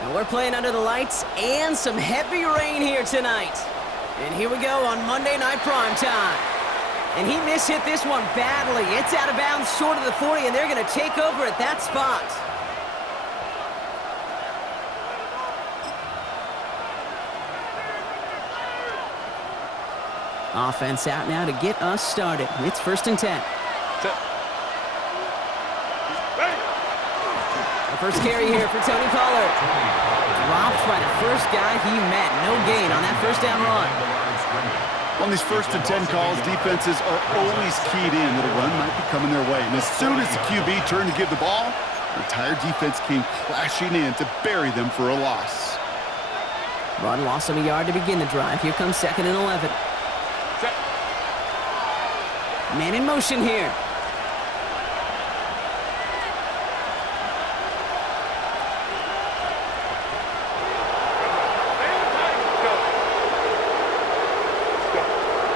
And we're playing under the lights and some heavy rain here tonight. And here we go on Monday Night Primetime. And he mishit this one badly. It's out of bounds short of the 40, and they're going to take over at that spot. Offense out now to get us started. It's 1st and 10. The first carry here for Tony Pollard. Dropped by the first guy he met. No gain on that first down run. On these 1st and 10 calls, defenses are always keyed in that a run might be coming their way. And as soon as the QB turned to give the ball, the entire defense came crashing in to bury them for a loss. Run lost him a yard to begin the drive. Here comes 2nd and 11. Man in motion here.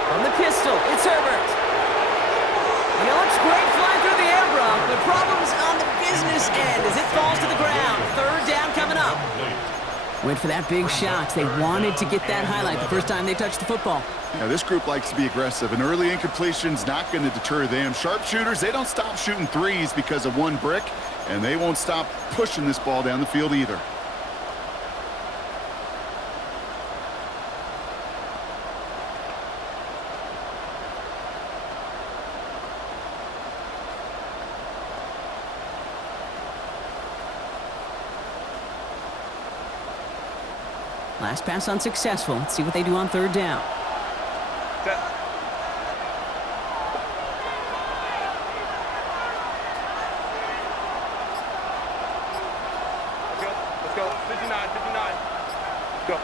From the pistol, it's Herbert. And it looks great flying through the air, Brock. The problem's on the business end as it falls to the ground. 3rd down coming up. Went for that big shot. They wanted to get that highlight the first time they touched the football. Now, this group likes to be aggressive, and early incompletion's not going to deter them. Sharpshooters, they don't stop shooting threes because of one brick, and they won't stop pushing this ball down the field either. Last pass unsuccessful. Let's see what they do on 3rd down. Set. Let's go. 59. Let's go.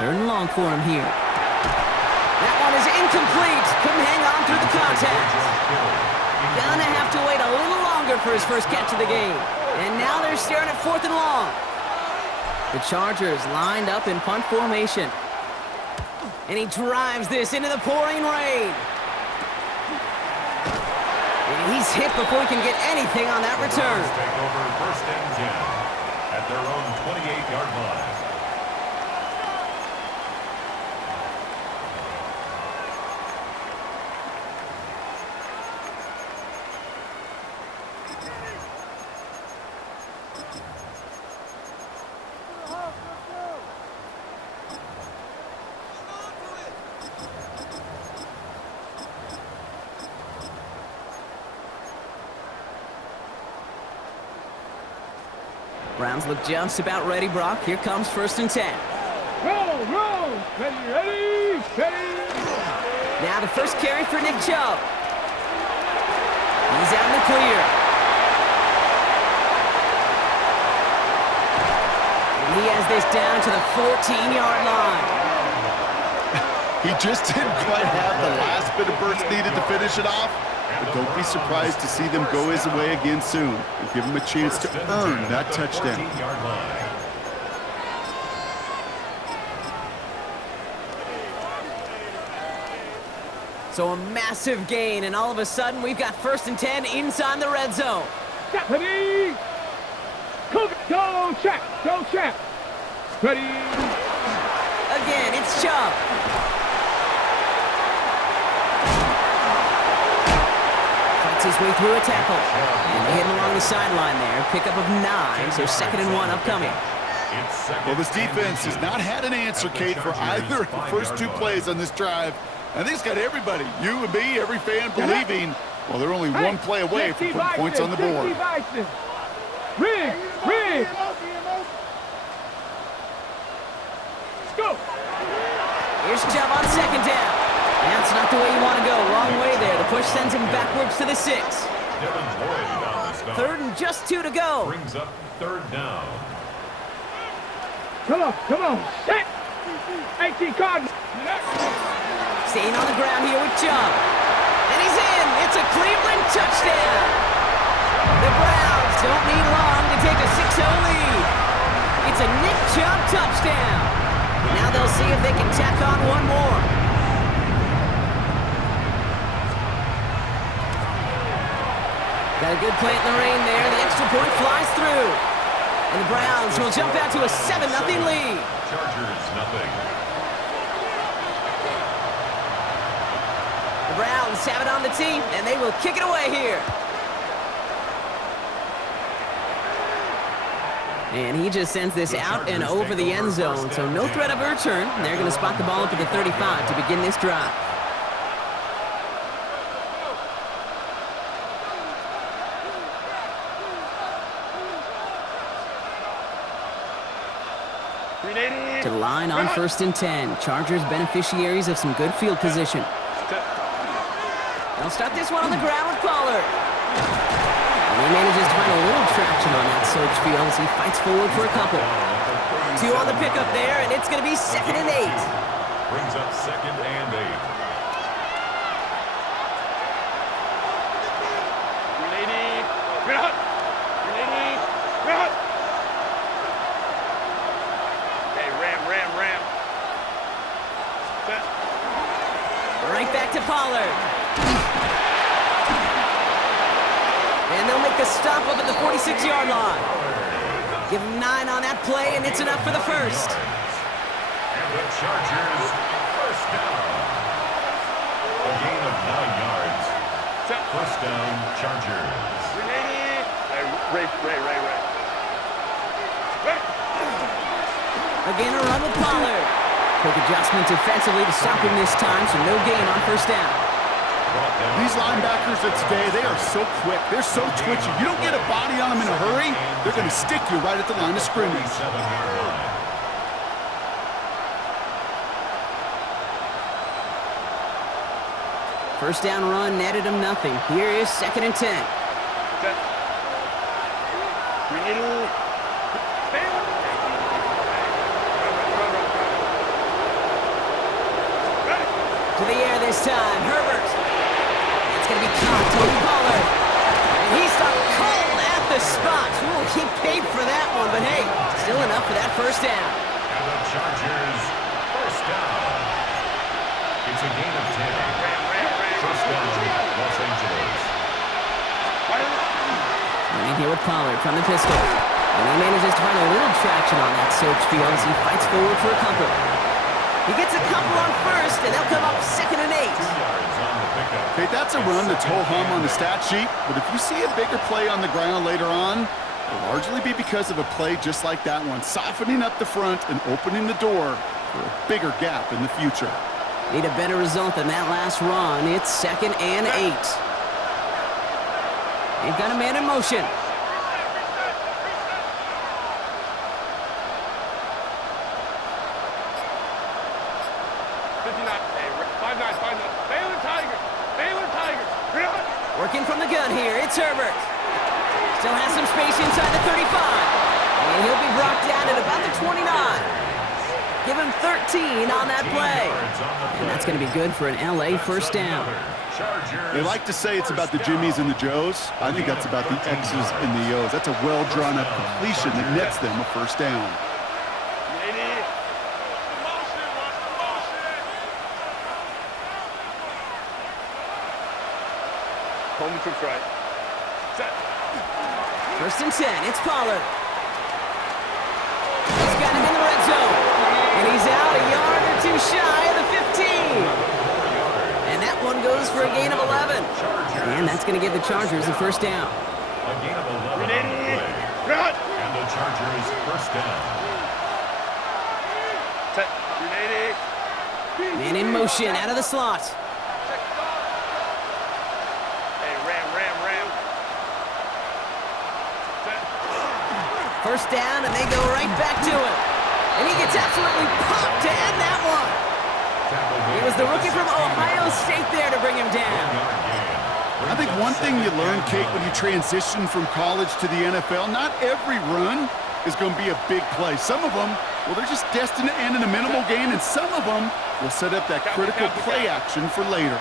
3rd and long for him here. That one is incomplete. Couldn't hang on through the contact. Gonna have to wait a little longer for his first catch of the game. And now they're staring at 4th and long. The Chargers lined up in punt formation. And he drives this into the pouring rain. And he's hit before he can get anything on that return. Take over 1st and 10 at their own 28-yard line. Browns look just about ready, Brock. Here comes 1st and 10. Roll. Ready. Now the first carry for Nick Chubb. He's out in the clear. And he has this down to the 14-yard line. He just didn't quite have the last bit of burst needed to finish it off. But don't be surprised to see them go his way again soon and give him a chance to earn that touchdown. So a massive gain, and all of a sudden we've got 1st and 10 inside the red zone. Ready. Go, check. Ready. Again, it's Chubb. His way through a tackle. And they hit him along the sideline there. Pickup of 9, so 2nd and 1 upcoming. Well, this defense has not had an answer, Kate, for either of the first 2 plays on this drive. I think it's got everybody, you and me, every fan, believing, well, they're only one play away from putting points on the board. Rig. Go. Here's Chubb on 2nd down. That's not the way you want to go. Wrong way there. The push sends him backwards to the 6. 3rd and just 2 to go. Brings up 3rd down. Come on. Set. 18 Cardinals. Staying on the ground here with Chubb. And he's in. It's a Cleveland touchdown. The Browns don't need long to take a 6-0 lead. It's a Nick Chubb touchdown. Now they'll see if they can tack on one more. Got a good play in the rain there. The extra point flies through. And the Browns will jump out to a 7-0 lead. Chargers, nothing. The Browns have it on the tee, and they will kick it away here. And he just sends this out and over the end zone, so no threat of a return. They're going to spot the ball up at the 35 to begin this drive. To the line on 1st and 10. Chargers beneficiaries of some good field position. They'll start this one on the ground with Pollard. And he manages to find a little traction on that search field as he fights forward for a couple. 2 on the pickup there, and it's going to be 2nd and 8. Brings up 2nd and 8. Right back to Pollard. And they'll make a stop up at the 46-yard line. Give him 9 on that play, and it's enough for the first. And the Chargers, first down. A gain of 9 yards. First down, Chargers. Again, a run with Pollard. Quick adjustment defensively to stop him this time, so no gain on first down. These linebackers of today, they are so quick. They're so twitchy. You don't get a body on them in a hurry, they're going to stick you right at the line of scrimmage. 7-yard line. First down run netted him nothing. Here is 2nd and 10. To the air this time, Herbert. It's going to be caught, Tony Pollard. And he stopped cold at the spot. Ooh, he paid for that one, but hey, still enough for that first down. And the Chargers, first down. It's a gain of 10. First down, Los Angeles. Right here with Pollard from the pistol. And he manages to find a little traction on that search field as he fights forward for a couple. He gets a couple on first, and they'll come up 2nd and 8. 2 yards on the pickup. Okay, that's a run that's ho-hum on the stat sheet, but if you see a bigger play on the ground later on, it'll largely be because of a play just like that one, softening up the front and opening the door for a bigger gap in the future. Need a better result than that last run. It's 2nd and 8. They've got a man in motion. Working from the gun here, it's Herbert. Still has some space inside the 35. And he'll be brought down at about the 29. Give him 13 on that play. And that's going to be good for an LA first down. They like to say it's about the Jimmies and the Joes. I think that's about the X's and the O's. That's a well-drawn-up completion that nets them a first down. Home to right. Set. 1st and 10, it's Pollard. He's got him in the red zone. And he's out a yard or 2 shy of the 15. And that one goes for a gain of 11. And that's going to give the Chargers a first down. A gain of 11 on the play. And the Chargers, first down. Set. Man in motion out of the slot. First down, and they go right back to him. And he gets absolutely popped to end that one. It was the rookie from Ohio State there to bring him down. I think one thing you learn, Kate, when you transition from college to the NFL, not every run is going to be a big play. Some of them, well, they're just destined to end in a minimal gain, and some of them will set up that critical play action for later.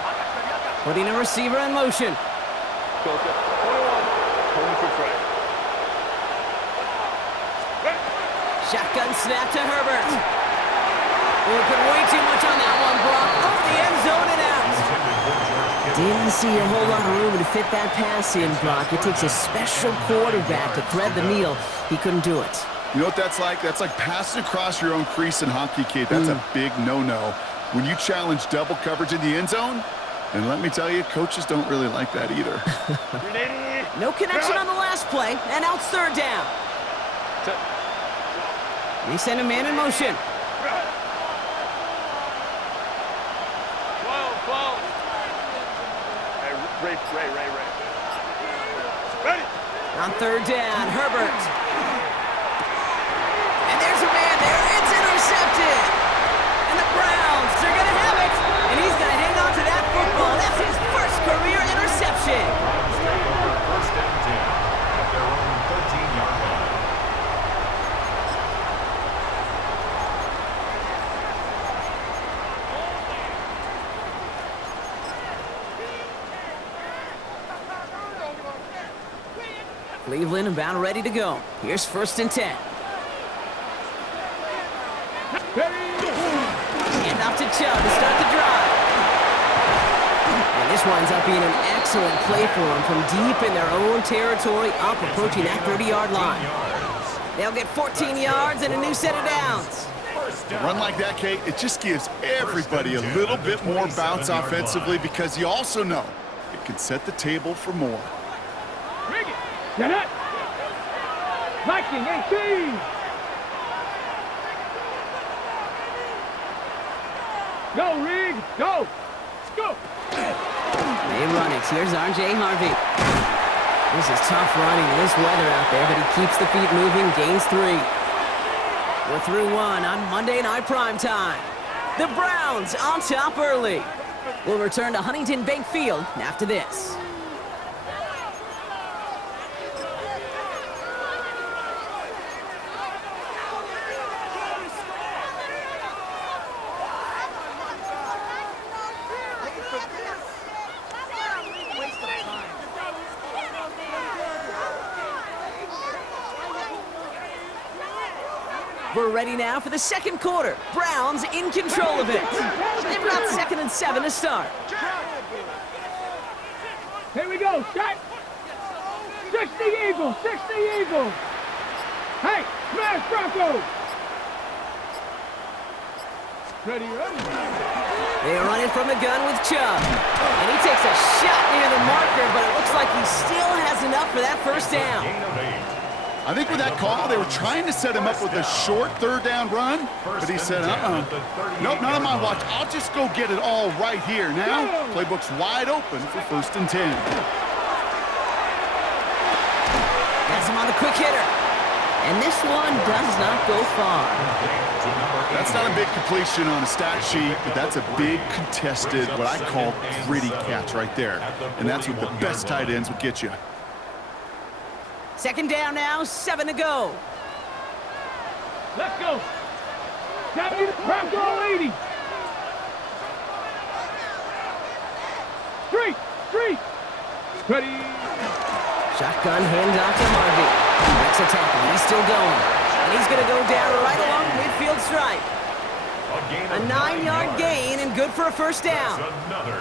Putting a receiver in motion. Shotgun snap to Herbert. Oh, put way too much on that one, Brock. Over the end zone and out. Didn't see a whole lot of room to fit that pass in, Brock. It takes a special quarterback to thread the needle. He couldn't do it. You know what that's like? That's like passing across your own crease in hockey, Kate. That's a big no-no. When you challenge double coverage in the end zone, and let me tell you, coaches don't really like that either. No connection on the last play, and now it's third down. They send a man in motion. 12. Hey, Ray. Ready? On third down, Herbert. And there's a man there. It's intercepted. And the Browns are going to have it. And he's going to hang on to that football. That's his first career interception. Browns take over first and 10 at their own 13-yard line. Cleveland about ready to go. Here's first and 10. Hand off to Chubb to start the drive. And this winds up being an excellent play for them from deep in their own territory, up approaching that 30-yard line. They'll get 14 yards and a new set of downs. A run like that, Kate, it just gives everybody a little bit more bounce offensively because you also know it can set the table for more. Get it! Viking 18! Go, Rig! Go! Let's go! They run it. Here's R.J. Harvey. This is tough running in this weather out there, but he keeps the feet moving, gains 3. We're through 1 on Monday Night Primetime. The Browns on top early. We'll return to Huntington Bank Field after this. We're ready now for the second quarter. Browns in control of it. They've got 2nd and 7 to start. Here we go, set! 60 Eagles! 60 Eagles! Hey, smash Bronco! Ready, ready? They run it from the gun with Chubb. And he takes a shot near the marker, but it looks like he still has enough for that first down. Gain of 8. I think with that call, they were trying to set him up with a short third down run, but he said, nope, not on my watch. I'll just go get it all right here. Now, playbook's wide open for first and 10. Has him on the quick hitter. And this one does not go far. That's not a big completion on a stat sheet, but that's a big contested, what I call gritty catch right there. And that's what the best tight ends would get you. Second down now, 7 to go. Let's go! 70, Bronco 80! Street! Ready! Shotgun handoff to Harvey. Makes a tackle. He's still going. And he's going to go down right along the midfield stripe. A 9-yard gain and good for a first down.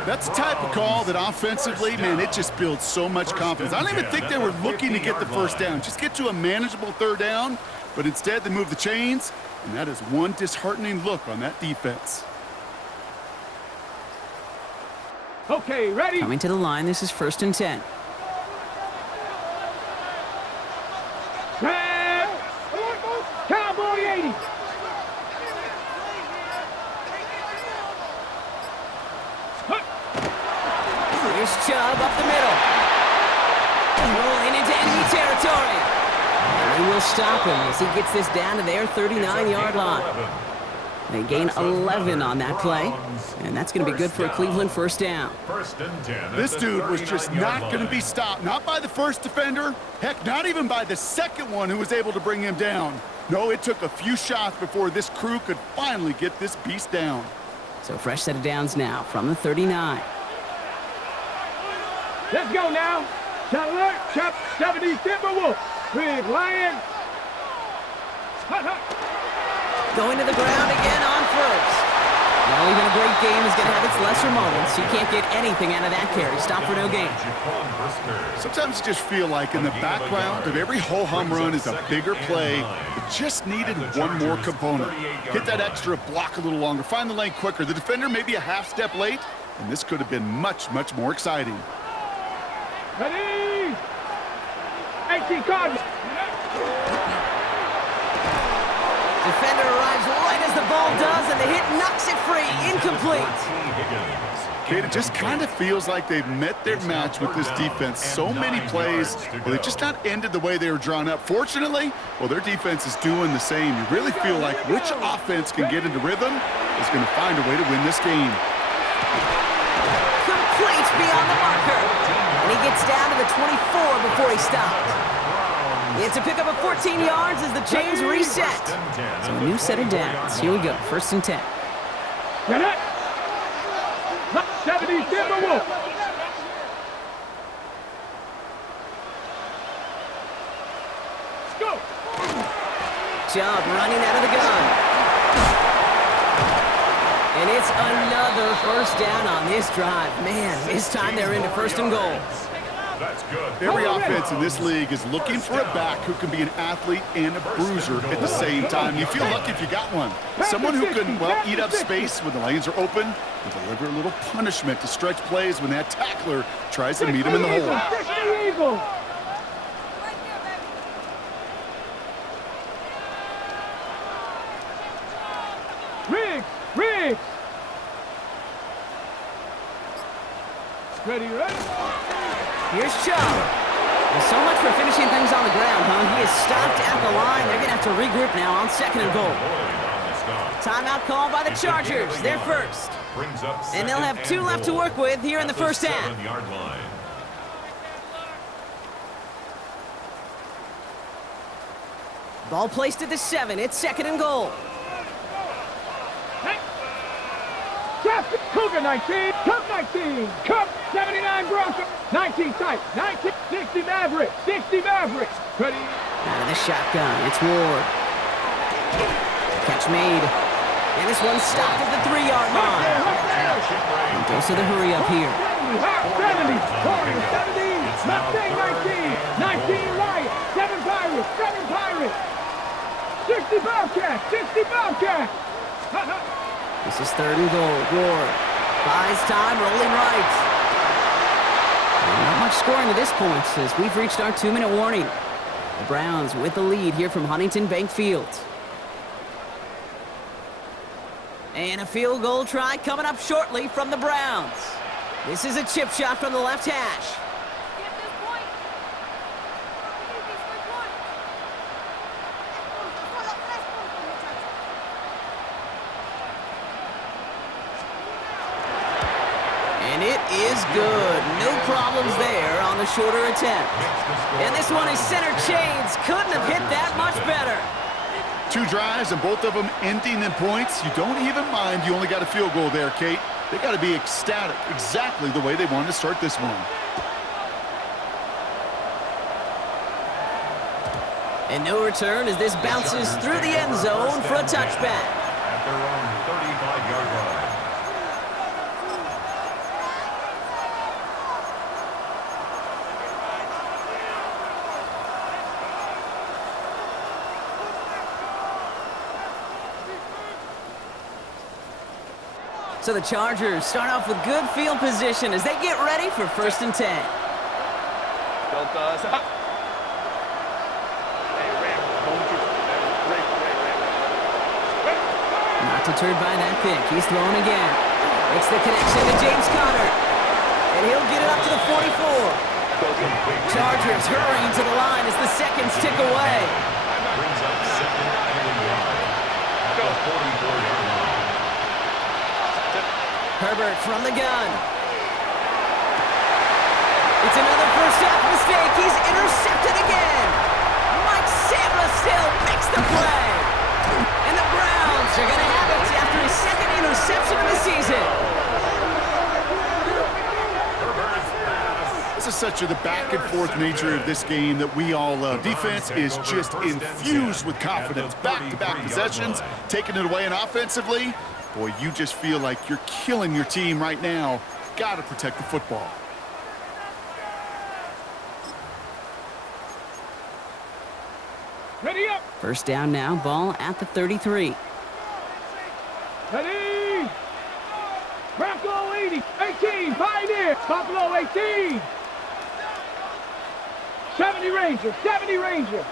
That's the type of call that offensively, man, it just builds so much confidence. I don't even think they were looking to get the first down. Just get to a manageable third down, but instead they move the chains, and that is one disheartening look on that defense. Okay, ready? Coming to the line, this is first and 10. Cowboy 80! Here's Chubb up the middle. Rolling into enemy territory. And they will stop him as he gets this down to their 39-yard line. They gain 11 on that play, and that's going to be good for a Cleveland first down. First and 10. This dude was just not going to be stopped, not by the first defender, heck, not even by the second one who was able to bring him down. No, it took a few shots before this crew could finally get this beast down. So fresh set of downs now from the 39. Let's go now. Shot alert, chop, 70 Timberwolf. Big Lion. Hut. Going to the ground again on first. Well, even a great game is going to have its lesser moments. You can't get anything out of that carry. Stop for no gain. Sometimes you just feel like in the background of every ho-hum run is a bigger play that just needed one more component. Hit that extra block a little longer. Find the lane quicker. The defender may be a half step late, and this could have been much, much more exciting. Ready? 18 Cardinals. Defender arrives right as the ball does, and the hit knocks it free. Incomplete. Kate, it just kind of feels like they've met their match with this defense. So many plays, well, they've just not ended the way they were drawn up. Fortunately, well, their defense is doing the same. You really feel like which offense can get into rhythm is going to find a way to win this game. Complete beyond the marker. And he gets down to the 24 before he stopped. It's a pickup of 14 yards as the chains reset. So a new set of downs. Here we go, 1st and 10. Get it. 70 Timberwolves. Let's go. Chubb running out of the gun. And it's another 1st down on this drive. Man, this time they're into 1st and goal. That's good. Every offense in this league is looking for a back who can be an athlete and a bruiser at the same time. You feel lucky if you got one. Someone who can, well, eat up space when the lanes are open and deliver a little punishment to stretch plays when that tackler tries to meet him in the hole. 60 Eagles. Riggs. Ready. Here's Chubb. Well, so much for finishing things on the ground, huh? He is stopped at the line. They're going to have to regroup now on 2nd and goal. Timeout called by the Chargers. They're first. And they'll have 2 left to work with here in the 1st half. Ball placed at the 7. It's 2nd and goal. Captain Cougar 19, Cup 19, Cup 79 Broncos, 19 tight, 19, 60 Mavericks, 60 Mavericks. Ready? Out of the shotgun, it's Ward. Catch made. And this one stopped at the 3-yard line. And goes to the hurry up here. 70, 70, Mustang 19, 19 Lions, 7 Pirates, 7 Pirates, 60 Bobcats, 60 Bobcats. This is 3rd and goal. Ward buys time, rolling right. And not much scoring to this point as we've reached our 2-minute warning. The Browns with the lead here from Huntington Bank Field. And a field goal try coming up shortly from the Browns. This is a chip shot from the left hash. And it is good. No problems there on the shorter attempt. And this one is center chains. Couldn't have hit that much better. 2 drives and both of them ending in points. You don't even mind you only got a field goal there, Kate. They got to be ecstatic, exactly the way they wanted to start this one. And no return as this bounces through the end zone for a touchback. At their own 35-yard line. So the Chargers start off with good field position as they get ready for 1st and 10. Not deterred by that pick. He's thrown again. It's the connection to James Conner. And he'll get it up to the 44. Chargers hurrying to the line as the seconds tick away. Brings up 2nd and 1 at the 44-yard line. Herbert from the gun. It's another 1st half mistake. He's intercepted again. Mike Samra still makes the play. And the Browns are going to have it after his 2nd interception of the season. This is such the back and forth nature of this game that we all love. Defense is just infused with confidence. Back-to-back possessions, taking it away, and offensively, Boy, you just feel like you're killing your team right now. Got to protect the football. Ready up. First down now, ball at the 33. Ready. Bronco 80. 18. Pioneer. Buffalo 18. 70 Ranger. 70 Ranger.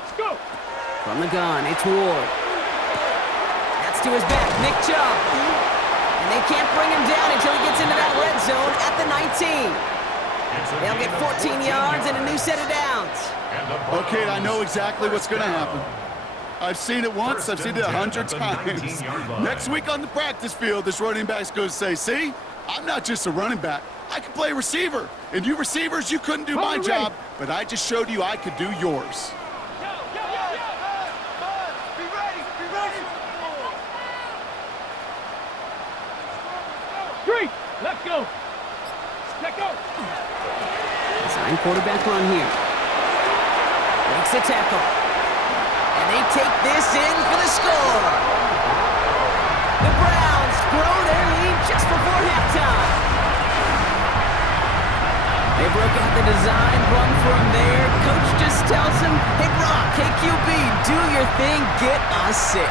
Let's go. From the gun, it's Ward. That's to his back, Nick Chubb. And they can't bring him down until he gets into that red zone at the 19. They'll get 14 yards and a new set of downs. Okay, I know exactly what's going to happen. I've seen it once, I've seen it 100 times. Next week on the practice field, this running back's going to say, see, I'm not just a running back. I can play receiver. And you receivers, you couldn't do my job, but I just showed you I could do yours. Three. Let's go. Let's go. Design quarterback run here. Makes the tackle. And they take this in for the score. The Browns grow their lead just before halftime. They broke out the design run from there. Coach just tells them, hey, Brock, hey, QB, do your thing, get us 6.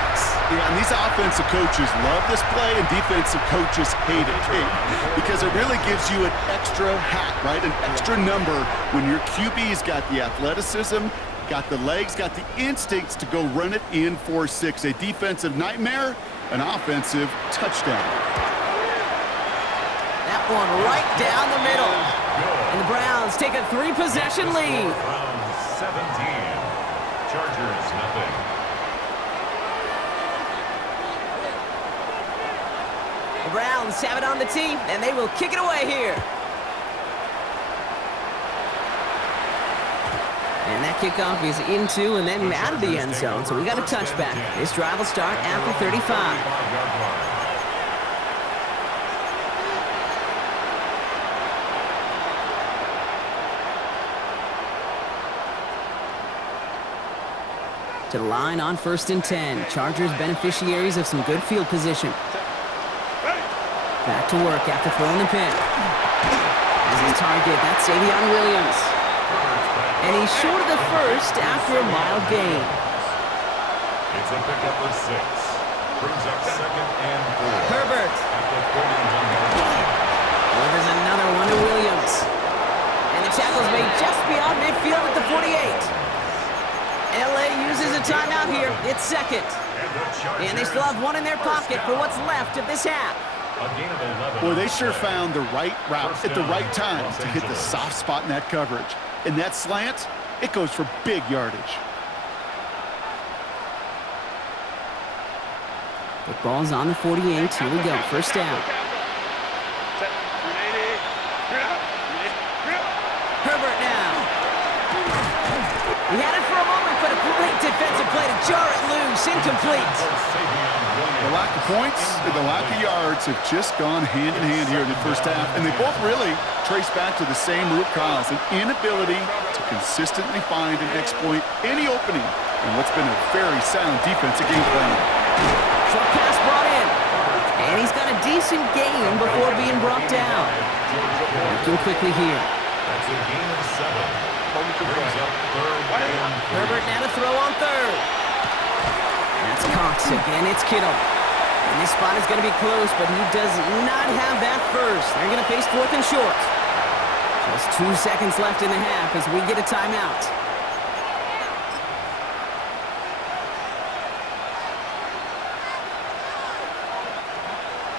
Yeah, and these offensive coaches love this play, and defensive coaches hate it, because it really gives you an extra hat, right? An extra number when your QB's got the athleticism, got the legs, got the instincts to go run it in for 6. A defensive nightmare, an offensive touchdown. That one right down the middle. And the Browns take a 3-possession lead. Browns 17. Chargers nothing. The Browns have it on the tee, and they will kick it away here. And that kickoff is into and then out of the end zone, so we got a touchback. This drive will start at the 35. To the line on 1st and 10. Chargers beneficiaries of some good field position. Back to work after throwing the pick. As his target, that's Savion Williams. And he's short of the first after a mild gain. It's a pickup of 6. Brings up 2nd and 4. Herbert At the 31-yard line. delivers another one to Williams. And the tackle's made just beyond midfield at the 48. LA uses a timeout here. It's 2nd. And they still have one in their pocket for what's left of this half. A gain of 11. Boy, they sure found the right route at the right time to hit the soft spot in that coverage. And that slant, it goes for big yardage. Football's on the 48. Here we go. First down. Herbert now. He had it for a moment, but a great defensive play to jar it loose. Incomplete. The lack of points and the lack of yards have just gone hand in hand here in the first half, and they both really trace back to the same root cause, an inability to consistently find and exploit any opening in what's been a very sound defensive game plan. Short pass brought in, and he's got a decent gain before being brought down. Looking quickly here. That's a gain of 7. Brings up 3rd and 3. Herbert now to throw on 3rd. That's Cox again. It's Kittle. And this spot is going to be close, but he does not have that first. They're going to face 4th and short. Just 2 seconds left in the half as we get a timeout.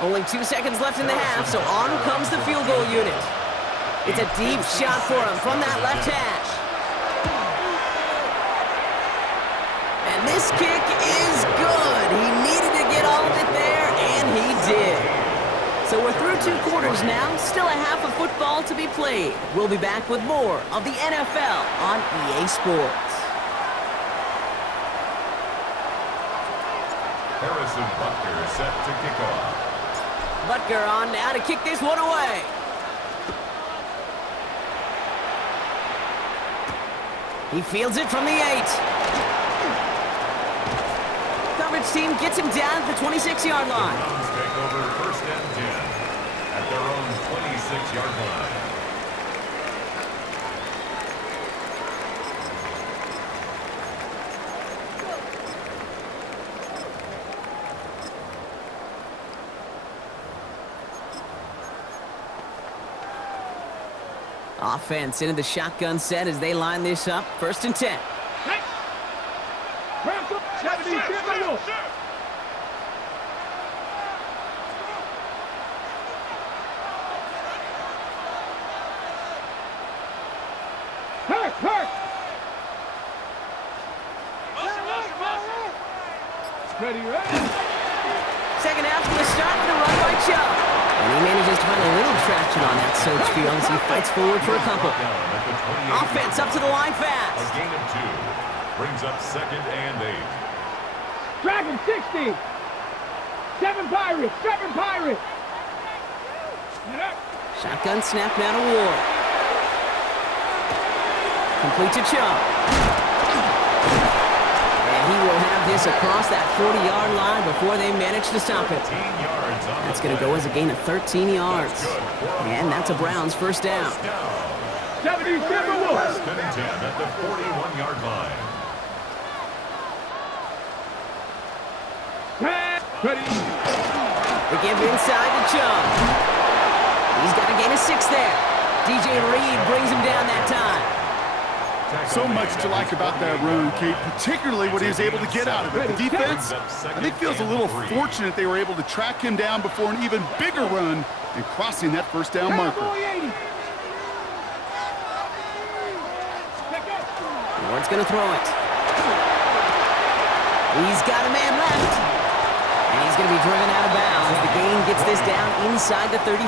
Only 2 seconds left in the half, so on comes the field goal unit. It's a deep shot for him from that left hash. And this kick is good. He needed to get all of it there, and he did. So we're through 2 quarters now. Still a half of football to be played. We'll be back with more of the NFL on EA Sports. Harrison Butker set to kick off. Butker on now to kick this one away. He fields it from the 8. Coverage Each team gets him down at the 26-yard line. Browns take over first and 10 at their own 26-yard line. Offense into the shotgun set as they line this up. First and 10. Hey. Ramp up. 70, Timberwolves. Hurt. Ready. Second half going to start with a run by Chubb. And he manages to find a little traction on that search field as he fights forward for a couple. Offense up to the line A fast. gain of 2 brings up second and 8. Dragon 60. 7 Pirates. Shotgun snap now to Ward. Complete to Chubb. And he will have this across that 40-yard line before they manage to stop it. 13 yards on That's the going to play. go as a gain of 13 yards. That's good for And that's a Browns first down. First down. 70 Timberwolves. First and 10 at the 41-yard line. Ready. They give inside to Chubb. He's got a gain of 6 there. DJ Reed brings him down that time. So much to like about that run, Kate, particularly what he was able to get out of it. The defense, I think, feels a little fortunate they were able to track him down before an even bigger run and crossing that first down marker. Ward's going to throw it. He's got a man left. And he's going to be driven out of bounds. The gain gets this down inside the 35.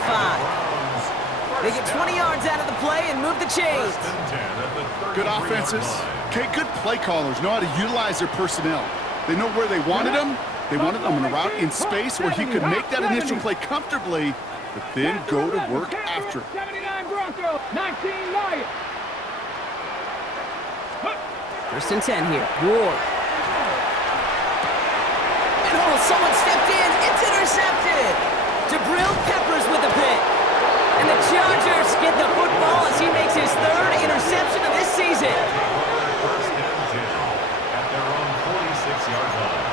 They get 20 yards out of the play and move the chains. First and 10 at the 33-yard Good offenses. line. Kate, good play callers know how to utilize their personnel. They know where they wanted him. They wanted him in a route in space where he could make that initial play comfortably, but then go to work after. 79 Broncos. 19 Lions. First and 10 here. Ward. And someone stepped in. It's intercepted. Jabril Peppers with the pick. And the Chargers get the football as he makes his 3rd interception of this season. First and 10 at their own 46-yard line.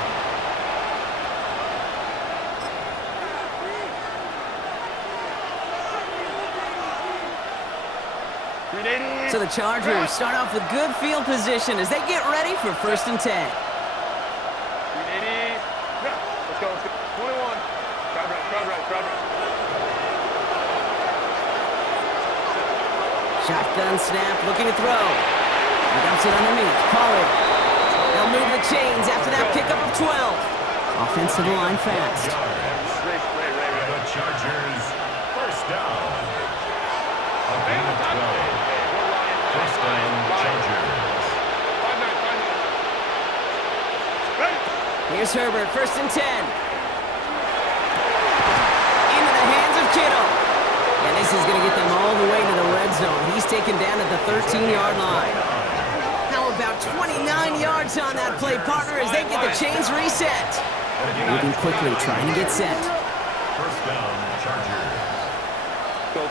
So the Chargers start off with good field position as they get ready for first and 10. Let's go. 21. Crowd right. Shotgun snap, looking to throw. He dumps it underneath. Pollard. They'll move the chains after that pickup of 12. Offense to the line fast. And the Chargers first down. A gain of 12. First down, Chargers. Here's Herbert, first and 10. Into the hands of Kittle. And this is going to get them all the way to the red zone. He's taken down at the 13-yard line. How about 29 yards on that play, partner, as they get the chains reset. Moving quickly, trying to get set. First down, Chargers. Go.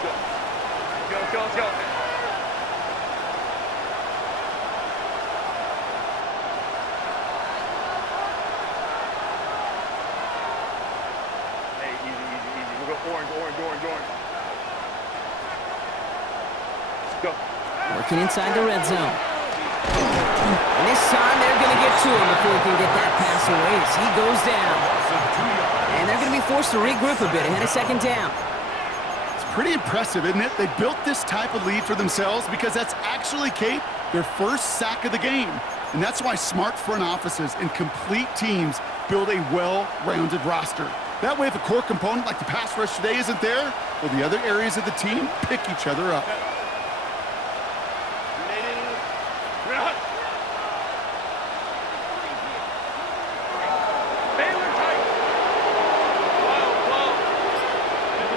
Hey, easy. We'll go orange. Go. Working inside the red zone. And this time they're going to get to him before he can get that pass away as he goes down. And they're going to be forced to regroup a bit ahead of second down. It's pretty impressive, isn't it? They built this type of lead for themselves because that's actually, Kate, their first sack of the game. And that's why smart front offices and complete teams build a well-rounded roster. That way, if a core component like the pass rush today isn't there, well, the other areas of the team pick each other up. Baylor tight. Slow. 59.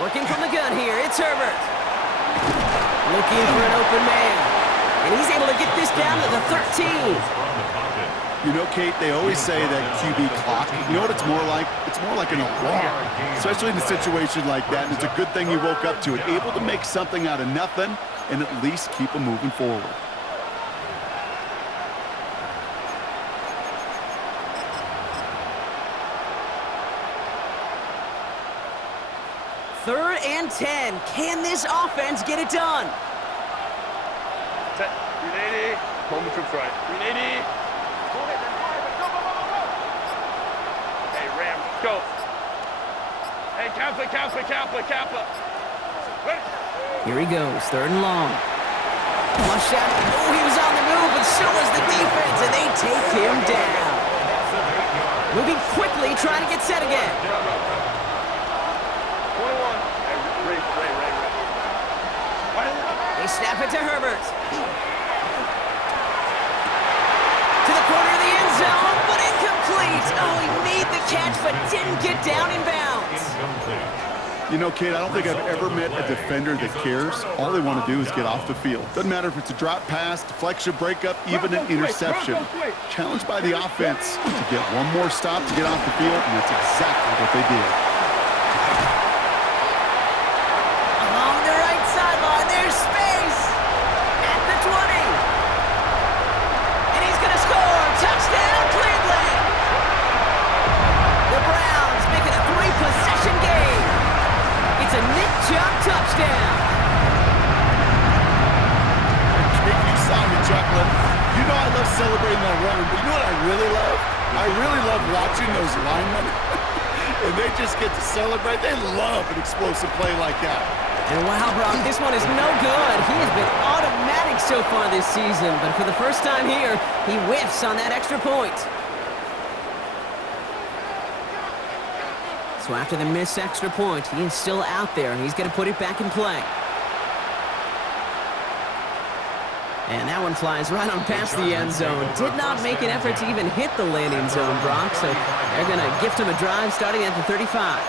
Working from the gun here, it's Herbert. Looking for an open man. And he's able to get this down to the 13. You know, Kate, they always say that QB clock, you know what it's more like? It's more like an alarm, especially in a situation like that. And it's a good thing you woke up to it, able to make something out of nothing and at least keep them moving forward. Third and 10. Can this offense get it done? Set. 380. Moment troops right. 380. Hey, Ram, go. Hey, Kappa. Ready? Here he goes, third and long. Flush out. Oh, he was on the move, but so was the defense, and they take him down. Moving quickly, trying to get set again. 21. Hey, Ray. They snap it to Herbert. To the corner of the end zone, but incomplete. Oh, he made the catch, but didn't get down in bounds. You know, Kate, I don't think I've ever met a defender that cares. All they want to do is get off the field. Doesn't matter if it's a drop pass, deflection, breakup, even an interception. Challenged by the offense to get one more stop to get off the field, and that's exactly what they did. Along the right sideline, there's space at the 20. And he's going to score. Touchdown, Cleveland. The Browns making a 3-possession game. It's a Nick Chubb touchdown. Kate, you saw me chuckling. You know I love celebrating that run, but you know what I really love? I really love watching those linemen. And they just get to celebrate. They love an explosive play like that. And wow, Brock, this one is no good. He has been automatic so far this season, but for the first time here, he whiffs on that extra point. So after the missed extra point, he is still out there, and he's going to put it back in play. And that one flies right on past the end zone. Did not make an effort to even hit the landing zone, Brock, so they're going to gift him a drive starting at the 35.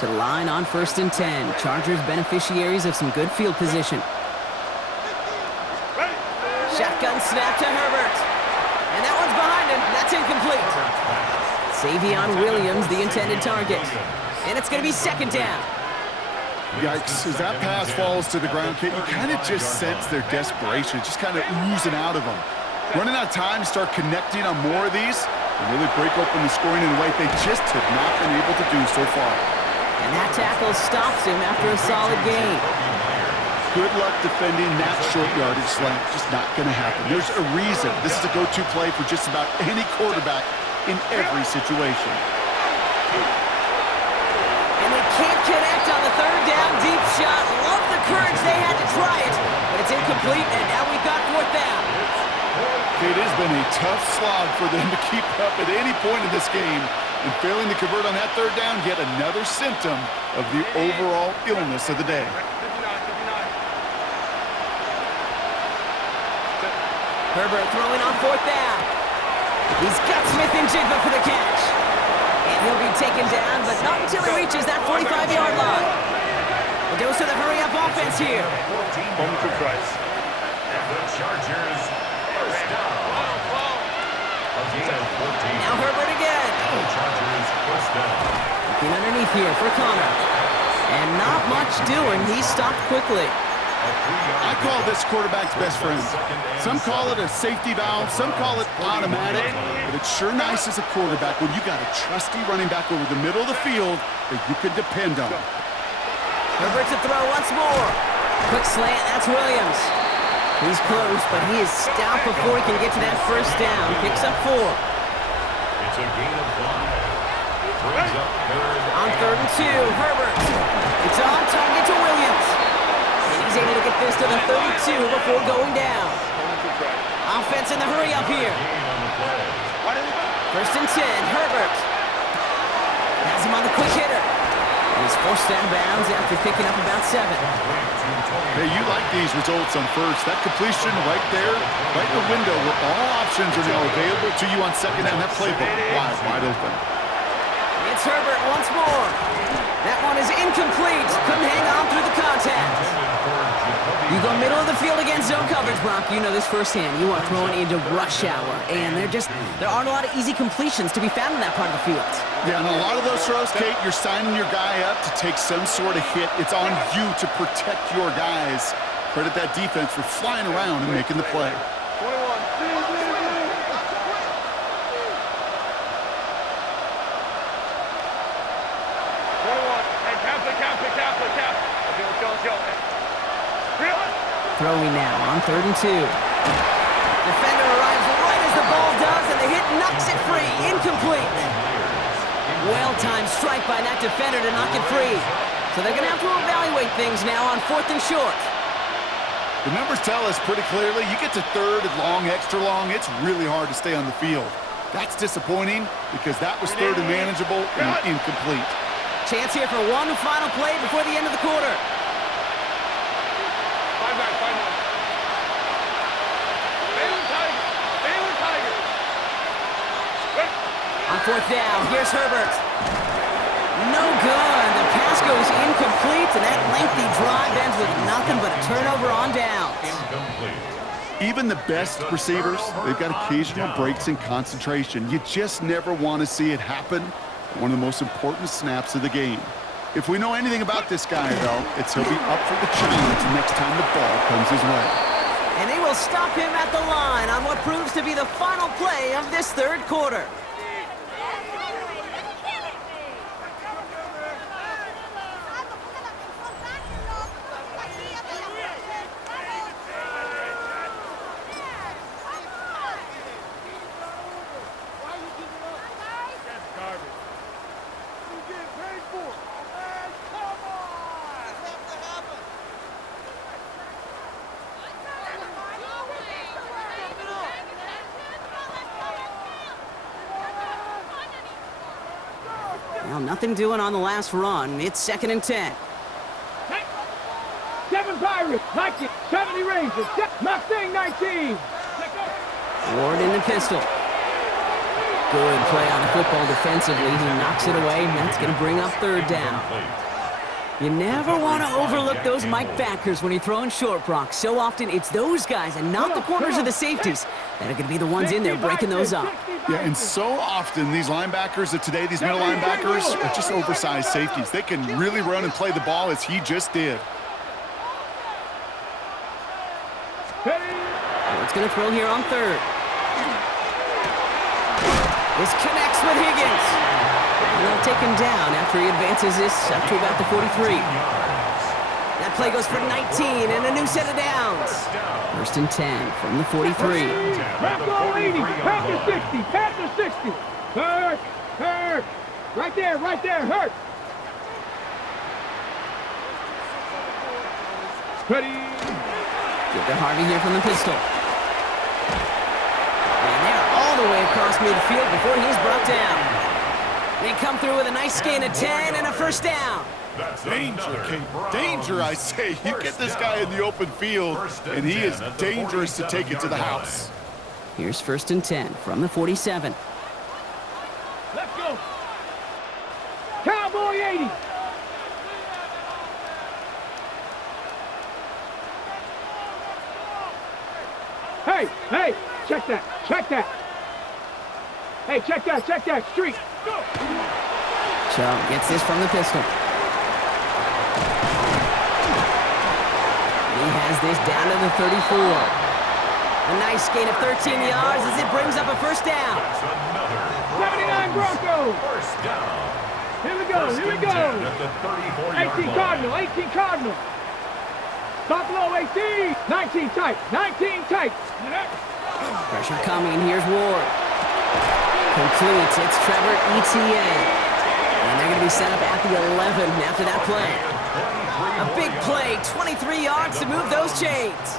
To the line on 1st and 10. Chargers beneficiaries of some good field position. Ready? Shotgun snap to Herbert. And that one's behind him. That's incomplete. Savion Williams, the intended target. And it's going to be 2nd down. Yikes, as that pass falls to the ground, Kate, you kind of just sense their desperation, just kind of oozing out of them. Running out of time to start connecting on more of these and really break open the scoring in a way they just have not been able to do so far. And that tackle stops him after a solid gain. Good luck defending that short yardage slant. Just not going to happen. There's a reason this is a go-to play for just about any quarterback in every situation. And they can't connect on the 3rd down deep shot. Love the courage they had to try it, but it's incomplete, and now we've got 4th down. It has been a tough slog for them to keep up at any point in this game. And failing to convert on that 3rd down, yet another symptom of the overall illness of the day. 59. Herbert throwing on 4th down. He's got Smith and Jigba for the catch. And he'll be taken down, but not until he reaches that 45-yard line. A dose of the hurry-up offense here. Moment troops right. And the Chargers first down. A gain of 14. Now Herbert again. The Chargers first down. Looking underneath here for Connor. And not much doing. He stopped quickly. I call this quarterback's best friend. Some call it a safety valve, some call it automatic, but it's sure nice as a quarterback when you got a trusty running back over the middle of the field that you can depend on. Herbert to throw once more. Quick slant, that's Williams. He's close, but he is stout before he can get to that 1st down. Picks up 4. It's a gain of 5. Brings up 3rd. On 3rd and 2, Herbert. It's on target to Williams. And he's able to get this to the 32 before going down. Moment troops right. Offense in the hurry up here. 1st and 10, Herbert. Has him on the quick hitter. And he's forced first out of bounds after picking up about 7. Hey, you like these results on first. That completion right there, right in the window where all options are now available to you on second down. That playbook wide open. It's Herbert once more. That one is incomplete. Couldn't hang on through the contact. You go middle of the field against zone coverage, Brock. You know this firsthand. You are throwing into rush hour, and there aren't a lot of easy completions to be found in that part of the field. Yeah, and a lot of those throws, Kate, you're signing your guy up to take some sort of hit. It's on you to protect your guys. Credit that defense for flying around and making the play. 21. Throwing now on 3rd and 2. Defender arrives right as the ball does, and the hit knocks it free. Incomplete. Well-timed strike by that defender to knock it free. So they're going to have to evaluate things now on 4th and short. The numbers tell us pretty clearly, you get to 3rd and long, extra long, it's really hard to stay on the field. That's disappointing because that was 3rd and manageable and incomplete. Chance here for one final play before the end of the quarter. 5-9. Baylor Tiger. On 4th down, here's Herbert. No good. The pass goes incomplete, and that lengthy drive ends with nothing but a turnover on downs. Even the best receivers, they've got occasional breaks in concentration. You just never want to see it happen. One of the most important snaps of the game. If we know anything about this guy, though, it's he'll be up for the challenge next time the ball comes his way. And they will stop him at the line on what proves to be the final play of this 3rd quarter. Well, nothing doing on the last run. It's 2nd and 10. 7 Pirates, 19, 70 Rangers, Mustang 19. Ward in the pistol. Good play on the football defensively. He knocks it away, and that's going to bring up 3rd down. You never want to overlook those Mike backers when you're throwing short, Brock. So often it's those guys and not the corners or the safeties that are going to be the ones in there breaking those up. Yeah, and so often these linebackers of today, these middle linebackers, are just oversized safeties. They can really run and play the ball as he just did. Ward's going to throw here on 3rd. This connects with Higgins. And they'll take him down after he advances this up to about the 43. That play goes for 19 and a new set of downs. 1st and 10 from the 43. Bronco 80, Panther 60, Panther 60. Hurt. Right there, Hurt. Ready. Give to Harvey here from the pistol. And they're all the way across midfield before he's brought down. They come through with a nice gain of 10 and a 1st down. Danger, Kate. Danger, I say. You get this guy in the open field, and he is dangerous to take it to the house. Here's 1st and 10 from the 47. Let's go. Cowboy 80. Hey, check that. Hey, check that, street. Go. Chubb gets this from the pistol. He has this down to the 34. A nice gain of 13 yards as it brings up a 1st down. 79 Broncos. Here we go. 18 Cardinal. Buffalo 18. 19 tight. Pressure coming. Here's Ward. Completes. It's Trevor Etienne. And they're going to be set up at the 11 after that play. A big play. 23 yards to move those chains.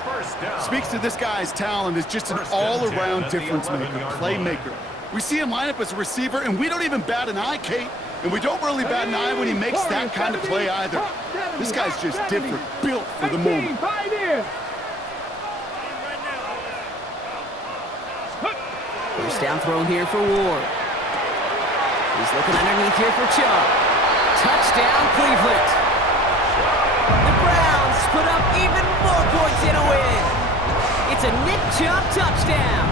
Speaks to this guy's talent as just an all-around difference maker, playmaker. We see him line up as a receiver, and we don't even bat an eye, Kate. And we don't really bat an eye when he makes that kind of play either. This guy's just different, built for the moment. First down throw here for Ward. He's looking underneath here for Chubb. Touchdown, Cleveland. The Browns put up even more points in a win. It's a Nick Chubb touchdown.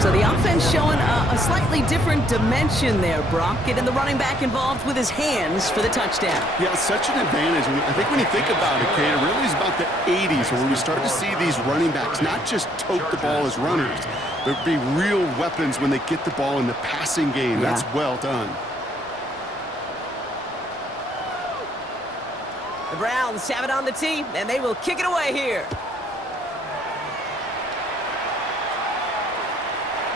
So the offense showing a slightly different dimension there, Brock. Getting the running back involved with his hands for the touchdown. Yeah, such an advantage. I think when you think about it, Kate, it really is about the 80s where we start to see these running backs not just tote the ball as runners, but be real weapons when they get the ball in the passing game. Yeah. That's well done. The Browns have it on the tee, and they will kick it away here.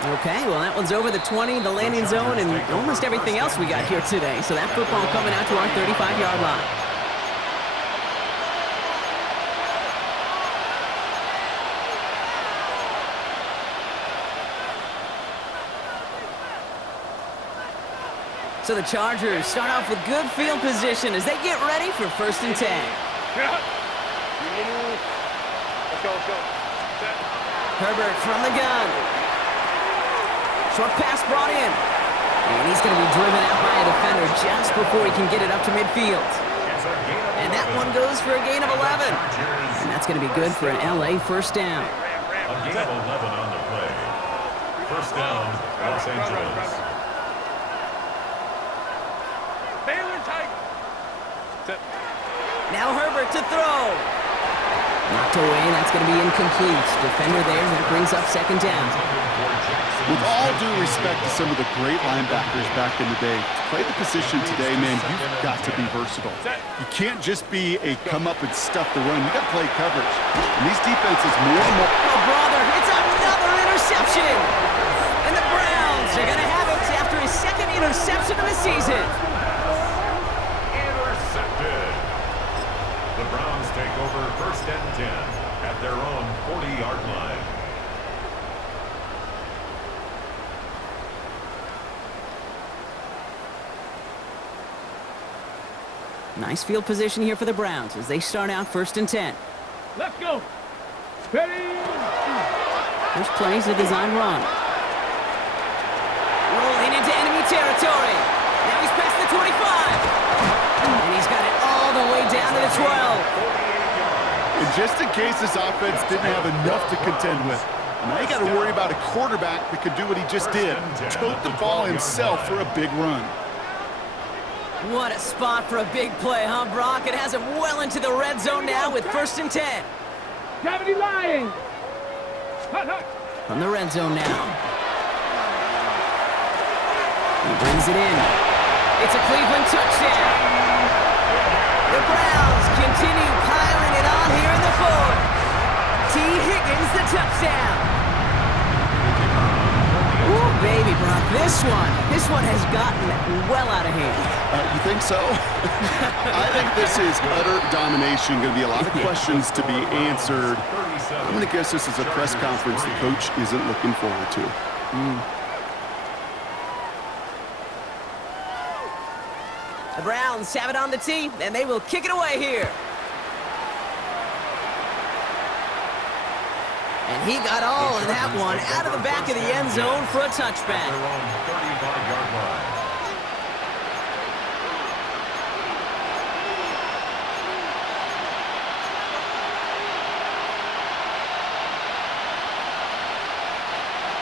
Okay, well, that one's over the 20, the landing zone, and almost everything else we got here today. So that football coming out to our 35-yard line. So the Chargers start off with good field position as they get ready for 1st and 10. Let's go, let's go. Set. Herbert from the gun. Short pass brought in. And he's going to be driven out by a defender just before he can get it up to midfield. And that one goes for a gain of 11. And that's going to be good for an LA first down. A gain of 11 on the play. First down, Los Angeles. Baylor tight. Set. Now Herbert to throw. Knocked away, that's going to be incomplete. Defender there, that brings up 2nd down. With all due respect to some of the great linebackers back in the day, to play the position today, man, you've got to be versatile. You can't just be a come up and stuff the run. You got to play coverage. And these defenses more and more. Oh, brother, it's another interception. And the Browns are going to have it after his 2nd interception of the season. Intercepted. The Browns take over 1st and 10 at their own 40-yard line. Nice field position here for the Browns as they start out 1st and 10. Let's go. Ready. There's plays a design run. Rolling into enemy territory. Now he's past the 25. And he's got it all the way down to the 12. And just in case this offense didn't have enough to contend with, now you got to worry about a quarterback that could do what he just did. Tote the ball himself for a big run. What a spot for a big play, huh, Brock? It has him well into the red zone now with 1st and 10. 70 Lions. Hut, hut. From the red zone now. He brings it in. It's a Cleveland touchdown. The Browns continue piling it on here in the 4th. T. Higgins, the touchdown. Ooh, baby, Brock, this one has gotten well out of hand. You think so? I think this is utter domination. Going to be a lot of questions to be answered. I'm going to guess this is a press conference the coach isn't looking forward to. The Browns have it on the tee, and they will kick it away here. And he got all of that one out of the back of the end zone for a touchback. Their own 35-yard line.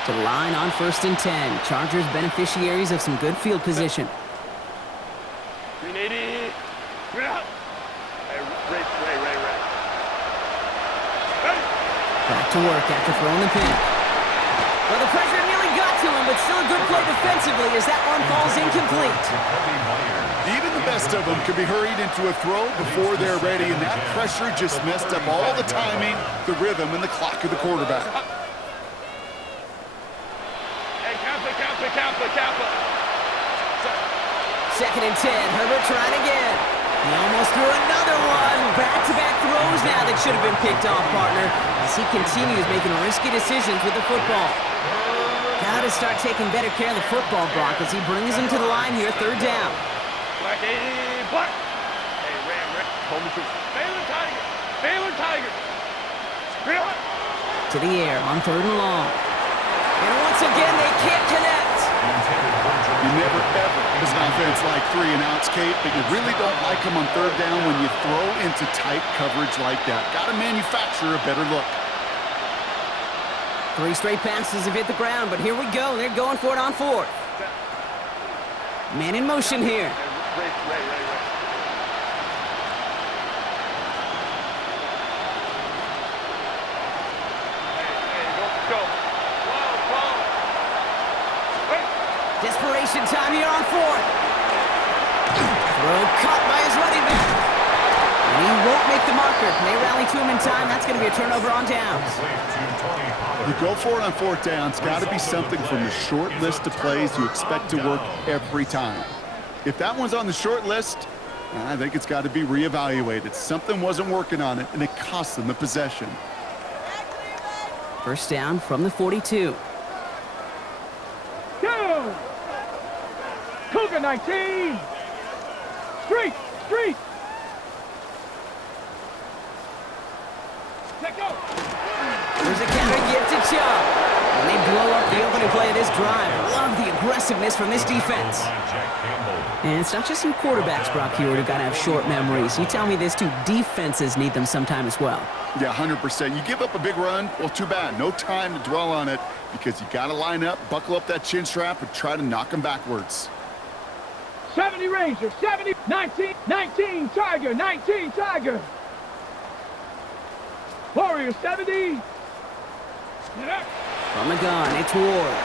To the line on 1st and 10. Chargers beneficiaries of some good field position. 380. Ray. Back to work after throwing the pin. Well, the pressure nearly got to him, but still a good play defensively as that one falls incomplete. Even the best of them could be hurried into a throw before they're ready, and that pressure just messed up all the timing, the rhythm, and the clock of the quarterback. Hey, Kappa. 2nd and 10. Herbert trying again. He almost threw another one. Back-to-back throws now that should have been picked off, partner, as he continues making risky decisions with the football. Got got to start taking better care of the football, Brock, as he brings him to the line here, third down. Black, hey, black. Hey, Ram. Hold me through. Baylor Tiger. Baylor Tiger. Sprint. To the air on third and long. And once again, they can't connect. You never, ever, as an offense like 3 and outs, Kate, but you really don't like them on third down when you throw into tight coverage like that. Got to manufacture a better look. 3 straight passes have hit the ground, but here we go. They're going for it on fourth. Man in motion here. Ray. Go. Desperation time here on fourth. Throw caught by his running back. And he won't make the marker. They rally to him in time. That's going to be a turnover on downs. You go for it on fourth down. It's got to be something from the short list of plays you expect to work every time. If that one's on the short list, I think it's got to be reevaluated. Something wasn't working on it, and it cost them the possession. First down from the 42. Go! Cougar 19! Street! Let go! There's a counter give to Chubb. And they blow up the opening play of this drive. Love the aggressiveness from this defense. And it's not just some quarterbacks, Brock Huard, who got to have short memories. You tell me this too, defenses need them sometime as well. Yeah, 100%. You give up a big run, well, too bad. No time to dwell on it because you got to line up, buckle up that chin strap, and try to knock them backwards. 70 Ranger, 70, 19 Tiger, 19 Tiger. Warrior 70. From the gun, it's Ward.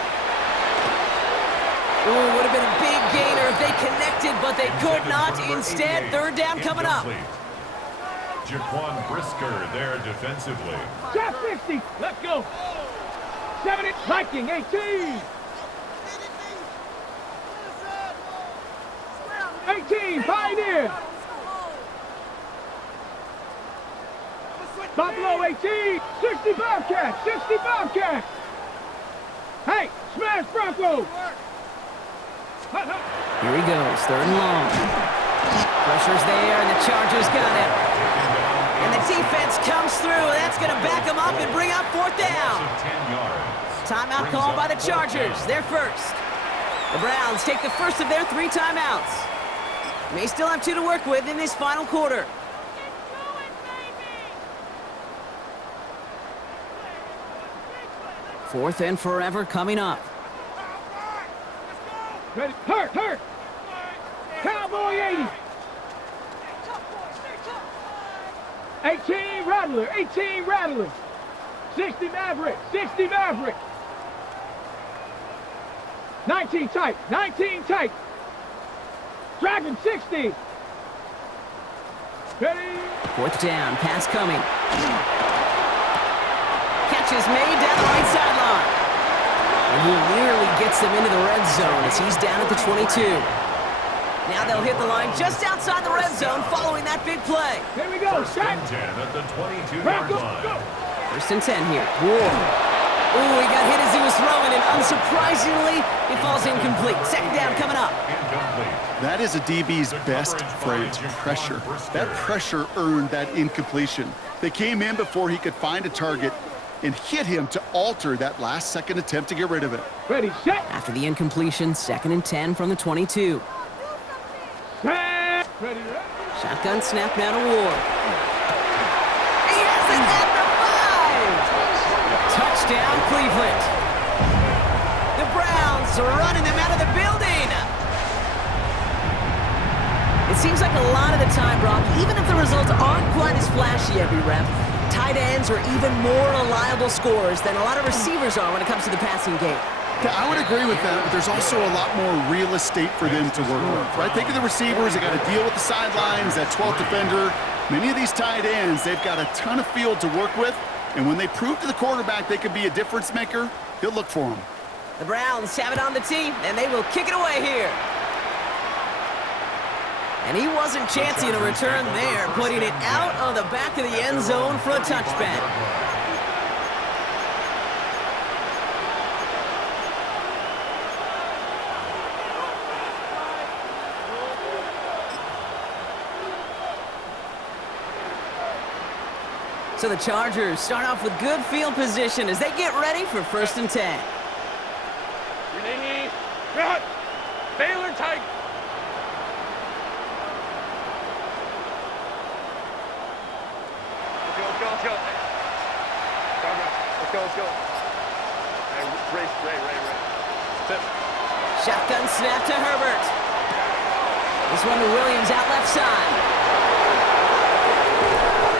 Ooh, would have been a big gainer if they connected, but they could not. Instead, third down coming up. Jaquan Brisker there defensively. Top 60, let's go. 70, Viking 18. 18, Pioneer. Buffalo 18, 60 Bobcats, 60 Bobcats. Hey, smash Bronco. Here he goes, third and long. Pressure's there, and the Chargers got him. And the defense comes through. That's going to back them up and bring up fourth down. Timeout called by the Chargers. They're first. The Browns take the first of their 3 timeouts. May still have 2 to work with in this final quarter. Fourth and forever coming up. Ready, hurt. Cowboy 80. 18 Rattler. 60 Maverick. 19 tight. Dragon 60. Ready. Fourth down, pass coming. Catch is made down the right sideline. And he nearly gets them into the red zone as he's down at the 22. Now they'll hit the line just outside the red zone following that big play. Here we go. First and 10 at the 22-yard line. First and 10 here. Whoa. Ooh, he got hit as he was throwing, and unsurprisingly, it falls incomplete. Second down coming up. That is a DB's best phrase, pressure. That pressure earned that incompletion. They came in before he could find a target and hit him to alter that last-second attempt to get rid of it. Ready, set. After the incompletion, second and 10 from the 22. Ready. Shotgun snap now to Ward. He has it at the 5! Touchdown, Cleveland. The Browns are running them out of the building. It seems like a lot of the time, Brock, even if the results aren't quite as flashy every rep, tight ends are even more reliable scorers than a lot of receivers are when it comes to the passing game. Yeah, I would agree with that, but there's also a lot more real estate for them to work with, right? Think of the receivers. They got to deal with the sidelines, that 12th defender. Many of these tight ends, they've got a ton of field to work with, and when they prove to the quarterback they could be a difference maker, he'll look for them. The Browns have it on the team, and they will kick it away here. And he wasn't chancing a return there, putting it out of the back of the end zone for a touchback. So the Chargers start off with good field position as they get ready for 1st and 10. Ready, run! Baylor Tigers. Let's go. Let's go. Hey, Ray. Tip. Shotgun snap to Herbert. This one to Williams out left side.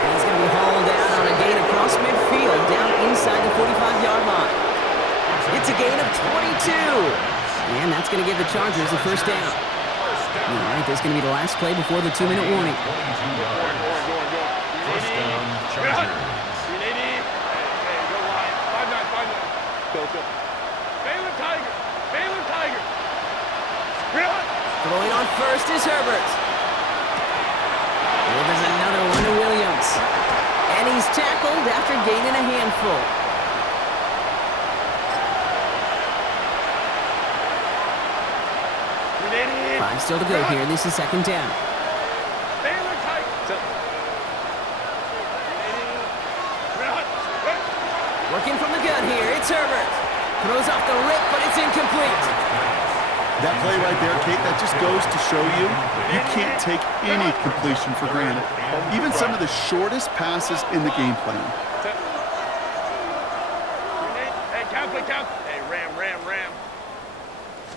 And he's going to be hauled down on a gain across midfield, down inside the 45-yard line. It's a gain of 22. And that's going to give the Chargers a 1st down. All right, there's going to be the last play before the 2-minute warning. First down, Chargers. Hey, go line. 5-9. Go. Baylor Tigers. Run! Throwing on first is Herbert. Oh, there's another one to Williams. And he's tackled after gaining a handful. Five still to go here. This is 2nd down. Baylor Tigers. Working from the gun here. It's Herbert. Throws off the rip, but it's incomplete. That play right there, Kate, that just goes to show you can't take any completion for granted. Even some of the shortest passes in the game plan. Hey, count. Hey, ram.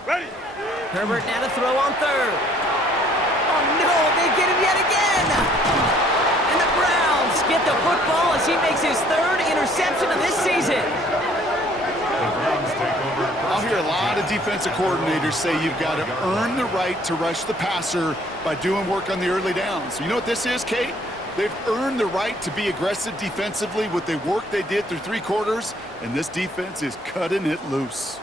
Ready? Herbert now to throw on 3rd. Oh, no, they get him yet again. And the Browns get the football as he makes his 3rd interception of this season. I'll hear a lot of defensive coordinators say you've got to earn the right to rush the passer by doing work on the early downs. You know what this is, Kate? They've earned the right to be aggressive defensively with the work they did through 3 quarters, and this defense is cutting it loose.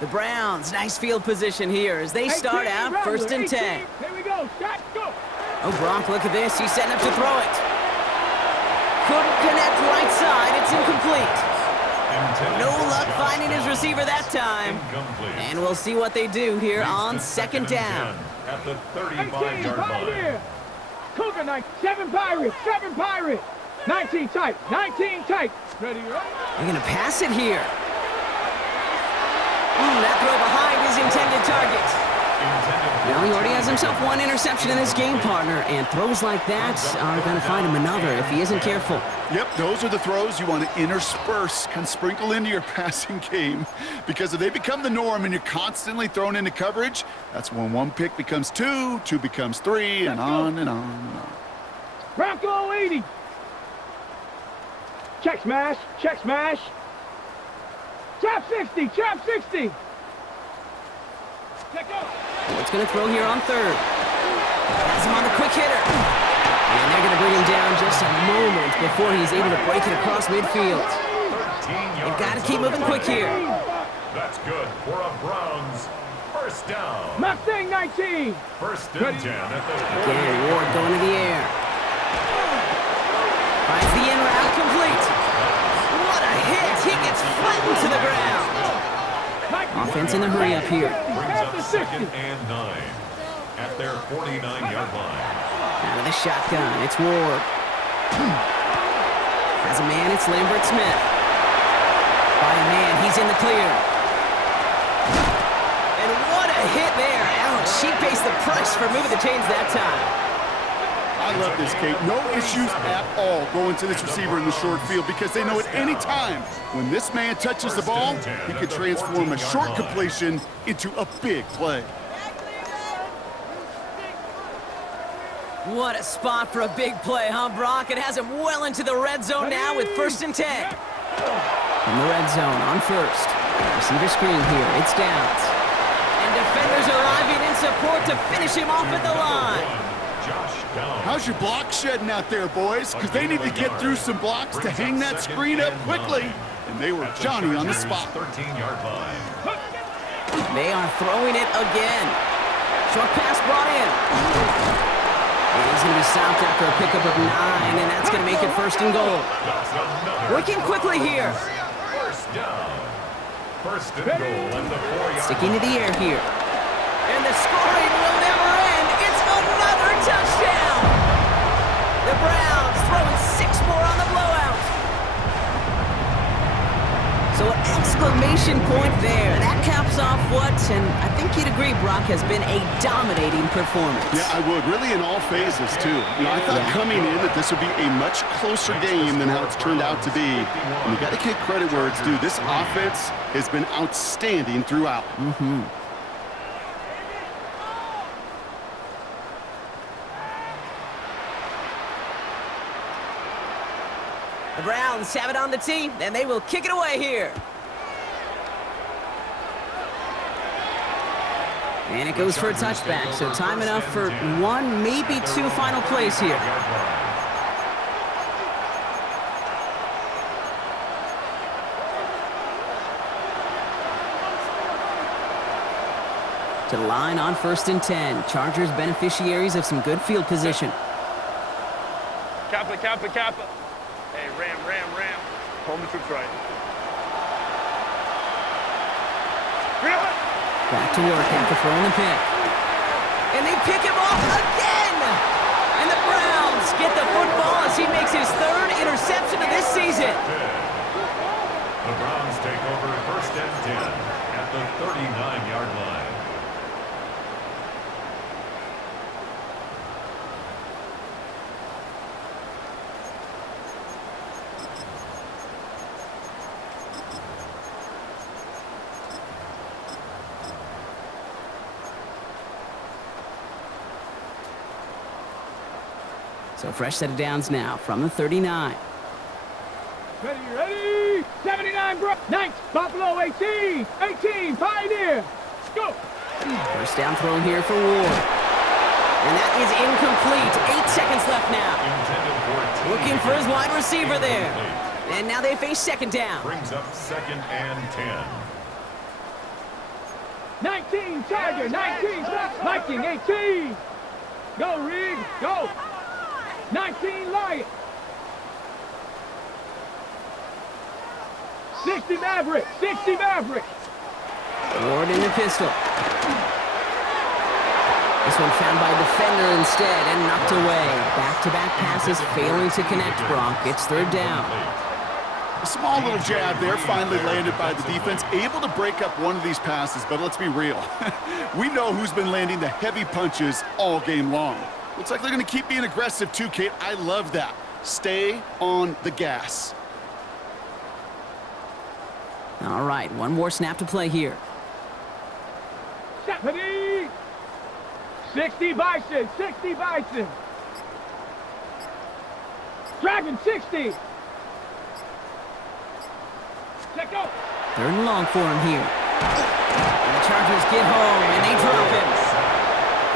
The Browns, nice field position here as they start out 1st and 10. Here we go. Shot, go. Oh, Gronk, look at this. He's setting up to throw it. Couldn't connect right side. It's incomplete. No luck finding his receiver that time. Incomplete. And we'll see what they do here on 2nd down. At the 18, 35-yard right line. here. Cougar 9, 7 Pirates. 19 tight. Ready, right? They're going to pass it here. That throw behind his intended target. Well, he already has himself 1 interception in this game, partner, and throws like that are going to find him another if he isn't careful. Yep, those are the throws you want to intersperse, kind of sprinkle into your passing game. Because if they become the norm and you're constantly thrown into coverage, that's when 1 pick becomes 2, 2 becomes 3, and on and on and on. Bronco 80. Check smash. Trap 60. What's going to throw here on 3rd? Has him on the quick hitter. And they're going to bring him down just a moment before he's able to break it across midfield. They've got to keep moving quick here. That's good for a Browns 1st down. Mustang 19. 1st and 10 at the 40. Again, Ward going to the air. Finds the in route complete. What a hit! He gets flattened to the ground. Offense in the hurry up here. Brings up 2nd and 9 at their 49-yard line. Out of the shotgun, it's Ward. As a man, it's Lambert Smith. By a man, he's in the clear. And what a hit there. Ouch, she faced the price for moving the chains that time. I love this, Kate. No issues at all going to this receiver in the short field because they know at any time when this man touches the ball, he could transform a short completion into a big play. What a spot for a big play, huh, Brock? It has him well into the red zone now with 1st and 10. From the red zone on 1st. Receiver screen here. It's Downs. And defenders arriving in support to finish him off at the line. How's your block shedding out there, boys? Because they need to get through some blocks to hang that screen up quickly. And they were Johnny on the spot. 13-yard line. They are throwing it again. Short pass brought in. And he's going to be stopped after a pickup of 9, and that's going to make it 1st and goal. Working quickly here. 1st down. 1st and goal at the 4-yard. Sticking to the air here. And the scoring will never end. It's another touchdown. The Browns throwing 6 more on the blowout. exclamation point there. That caps off what, and I think you'd agree, Brock, has been a dominating performance. Yeah, I would. Really in all phases, too. You know, I thought coming in that this would be a much closer game than how it's turned out to be. And you got to give credit where it's due. This offense has been outstanding throughout. The Browns have it on the tee, and they will kick it away here. And it goes for a touchback, so time enough for one, maybe two final plays here. To the line on 1st and 10. Chargers beneficiaries of some good field position. Kappa, Kappa, Kappa. Hey, Ram. Home the troops right. Back to work after throwing the pick. And they pick him off again! And the Browns get the football as he makes his 3rd interception of this season. The Browns take over 1st and 10 at the 39-yard line. So fresh set of downs now from the 39. Ready? 79, bro. 9, Buffalo 18. 18, Pioneer. Go. First down throw here for Ward. And that is incomplete. 8 seconds left now. Looking for his wide receiver there. And now they face 2nd down. Brings up 2nd and 10. 19, Tiger. 19, Viking 18. Go, Reed. Go. 19, Lion. 60, Maverick. 60, Maverick. Ward in the pistol. This one found by a defender instead and knocked away. Back-to-back passes failing to connect, Brock. It's 3rd down. A small little jab there finally landed by the defense. Able to break up one of these passes, but let's be real. We know who's been landing the heavy punches all game long. Looks like they're going to keep being aggressive too, Kate. I love that. Stay on the gas. All right, one more snap to play here. 70. 60, Bison. 60, Bison. Dragon 60. Check go. 3rd and long for him here. And the Chargers get home, and they drop him.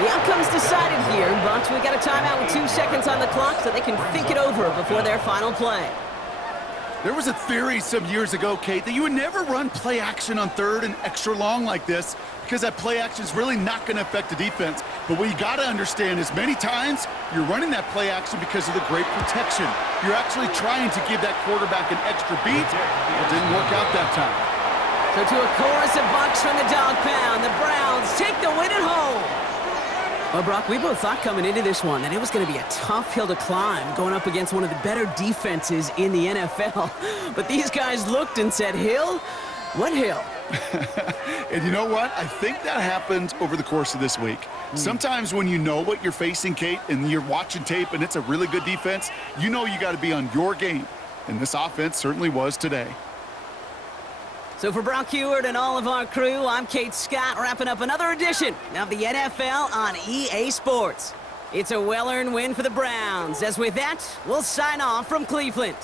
The outcome's decided here, but we got a timeout with 2 seconds on the clock so they can think it over before their final play. There was a theory some years ago, Kate, that you would never run play action on 3rd and extra long like this because that play action is really not going to affect the defense. But what you got to understand is many times you're running that play action because of the great protection. You're actually trying to give that quarterback an extra beat. It didn't work out that time. So to a chorus of bucks from the dog pound, the Browns take the win at home. Well, Brock, we both thought coming into this one that it was going to be a tough hill to climb going up against one of the better defenses in the NFL. But these guys looked and said, Hill? What hill? And you know what? I think that happened over the course of this week. Sometimes when you know what you're facing, Kate, and you're watching tape and it's a really good defense, you know you got to be on your game. And this offense certainly was today. So for Brock Huard and all of our crew, I'm Kate Scott, wrapping up another edition of the NFL on EA Sports. It's a well-earned win for the Browns. As with that, we'll sign off from Cleveland.